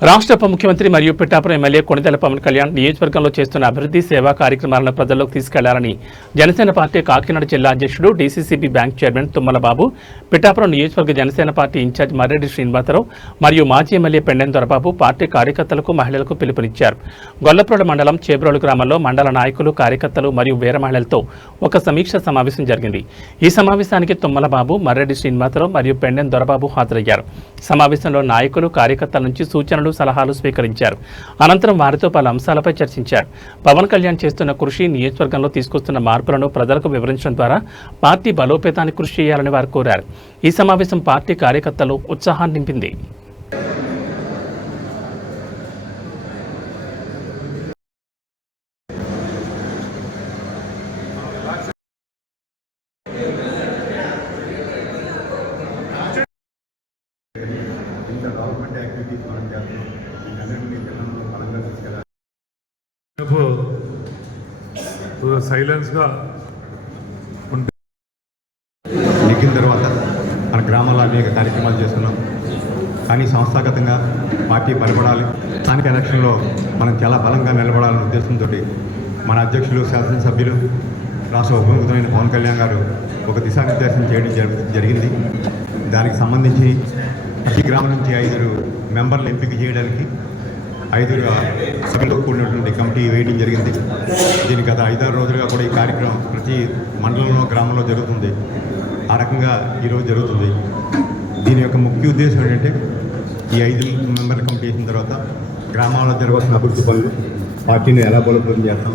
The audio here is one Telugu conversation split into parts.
రాష్ట్ర ఉప ముఖ్యమంత్రి మరియు పిఠాపురం ఎమ్మెల్యే కొణిదెల పవన్ కళ్యాణ్ నియోజకవర్గంలో చేస్తున్న అభివృద్ధి సేవా కార్యక్రమాలను ప్రజల్లోకి తీసుకెళ్లాలని జనసేన పార్టీ కాకినాడ జిల్లా అధ్యక్షుడు డీసీసీబీ బ్యాంక్ చైర్మన్ తుమ్మల బాబు, పిఠాపురం నియోజకవర్గ జనసేన పార్టీ ఇన్ఛార్జ్ మర్రెడ్డి శ్రీనివాసరావు మరియు మాజీ ఎమ్మెల్యే పెండెం దొరబాబు పార్టీ కార్యకర్తలకు, మహిళలకు పిలుపునిచ్చారు. గొల్లప్రోడ మండలం చేబ్రోలు గ్రామంలో మండల నాయకులు, కార్యకర్తలు మరియు వీర మహిళలతో ఒక సమీక్ష సమావేశం జరిగింది. ఈ సమావేశానికి తుమ్మల బాబు, మర్రెడ్డి శ్రీనివాసరావు మరియు పెండెం దొరబాబు హాజరయ్యారు. సమావేశంలో నాయకులు, కార్యకర్తల నుంచి సూచనలు, సలహాలు స్వీకరించారు. అనంతరం వారితో పలు అంశాలపై చర్చించారు. పవన్ కళ్యాణ్ చేస్తున్న కృషి, నియోజకవర్గంలో తీసుకొస్తున్న మార్పులను ప్రజలకు వివరించడం ద్వారా పార్టీ బలోపేతానికి కృషి చేయాలని వారు కోరారు. ఈ సమావేశం పార్టీ కార్యకర్తలు ఉత్సాహాన్ని నింపింది. సైలెన్స్గా నెగ్గిన తర్వాత మన గ్రామాల్లో అనేక కార్యక్రమాలు చేస్తున్నాం. కానీ సంస్థాగతంగా పార్టీ బలపడాలి, స్థానిక ఎలక్షన్లో మనం చాలా బలంగా నిలబడాలనే ఉద్దేశంతో మన అధ్యక్షులు, శాసనసభ్యులు, రాష్ట్ర ఉప ముఖ్యమంత్రి పవన్ కళ్యాణ్ గారు ఒక దిశానిర్దేశం చేయడం జరిగింది. దానికి సంబంధించి ప్రతి గ్రామం నుంచి 5 మెంబర్లు ఎంపిక చేయడానికి 5 సభ్యులతో కూడినటువంటి కమిటీ వేయడం జరిగింది. దీని గత 5-6 రోజులుగా కూడా ఈ కార్యక్రమం ప్రతి మండలంలో, గ్రామంలో జరుగుతుంది. ఆ రకంగా ఈరోజు జరుగుతుంది. దీని యొక్క ముఖ్య ఉద్దేశం ఏంటంటే ఈ 5 మెంబర్ల కమిటీ వేసిన తర్వాత గ్రామాల్లో జరగాల్సిన అభివృద్ధి పనులు, పార్టీని ఎలా బలోపేతం చేస్తాం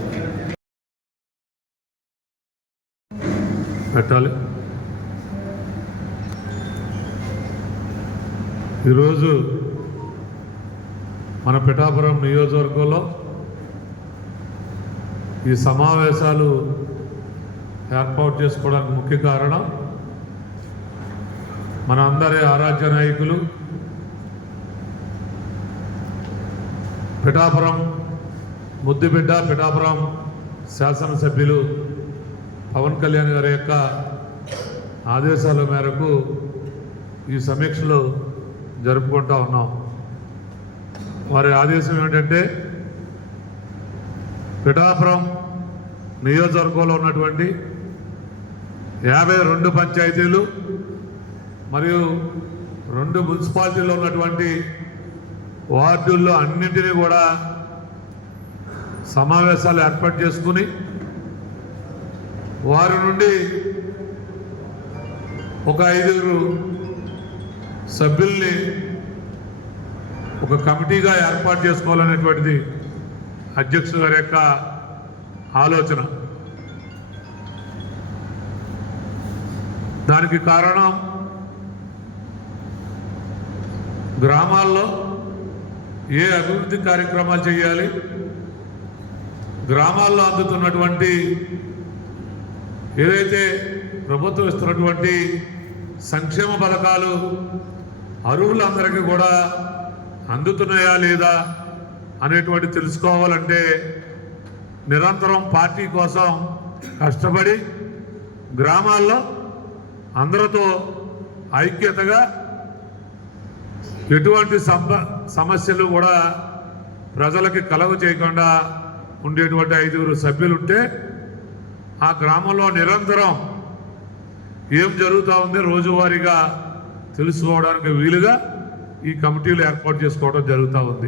పెట్టాలి. ఈరోజు మన పిఠాపురం నియోజకవర్గంలో ఈ సమావేశాలు ఏర్పాటు చేసుకోవడానికి ముఖ్య కారణం మన అందరి ఆరాధ్య నాయకులు, పిఠాపురం ముద్దుబిడ్డ, పిఠాపురం శాసనసభ్యులు పవన్ కళ్యాణ్ గారి యొక్క ఆదేశాల మేరకు ఈ సమీక్షలు జరుపుకుంటూ ఉన్నాం. వారి ఆదేశం ఏమిటంటే పిఠాపురం నియోజకవర్గంలో ఉన్నటువంటి 52 పంచాయతీలు మరియు 2 మున్సిపాలిటీల్లో ఉన్నటువంటి వార్డుల్లో అన్నింటినీ కూడా సమావేశాలు ఏర్పాటు చేసుకుని వారి నుండి ఒక 5 సభ్యుల్ని ఒక కమిటీగా ఏర్పాటు చేసుకోవాలనేటువంటిది అధ్యక్షుడు గారి యొక్క ఆలోచన. దానికి కారణం గ్రామాల్లో ఏ అభివృద్ధి కార్యక్రమాలు చేయాలి, గ్రామాల్లో అందుతున్నటువంటి ఏదైతే ప్రభుత్వం ఇస్తున్నటువంటి సంక్షేమ పథకాలు అర్హులందరికీ కూడా అందుతున్నాయా లేదా అనేటువంటి తెలుసుకోవాలంటే నిరంతరం పార్టీ కోసం కష్టపడి గ్రామాల్లో అందరితో ఐక్యతగా ఎటువంటి సమస్యలు కూడా ప్రజలకి కలగ చేయకుండా ఉండేటువంటి 5 సభ్యులు ఉంటే ఆ గ్రామంలో నిరంతరం ఏం జరుగుతూ ఉంది రోజువారీగా తెలుసుకోవడానికి వీలుగా ఈ కమిటీలు ఏర్పాటు చేసుకోవడం జరుగుతూ ఉంది.